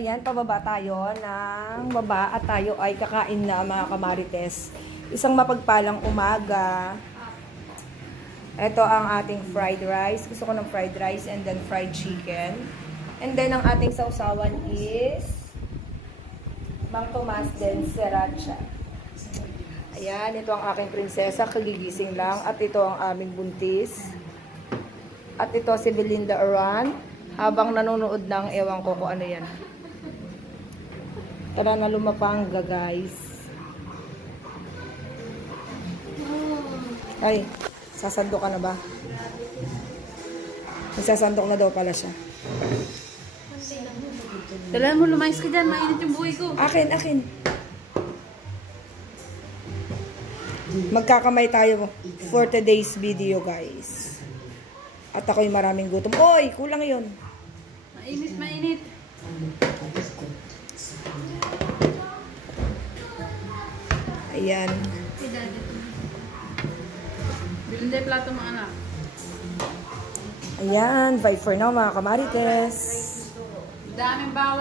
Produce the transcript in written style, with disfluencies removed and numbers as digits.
Ayan, pababa tayo ng baba at tayo ay kakain na mga kamarites. Isang mapagpalang umaga. Ito ang ating fried rice. Gusto ko ng fried rice and then fried chicken. And then ang ating sausawan is Mang Tomas del Sriracha. Ayan, ito ang aking prinsesa. Kagigising lang. At ito ang aming buntis. At ito si Belinda Aran. Habang nanonood ng ewan ko kung ano yan. Tara na lumapangga, guys. Ay, sasandok ka na ba? Sasandok na daw pala siya. Dala mo, lumayas ka dyan. Mainit yung buhay ko. Akin. Magkakamay tayo for today's video, guys. At ako'y maraming gutom. Oy, kulang yun. Mainit. Ayan. Bilhin tayo plato mga anak. Ayan, bye for now mga kamarites. Daming bawal.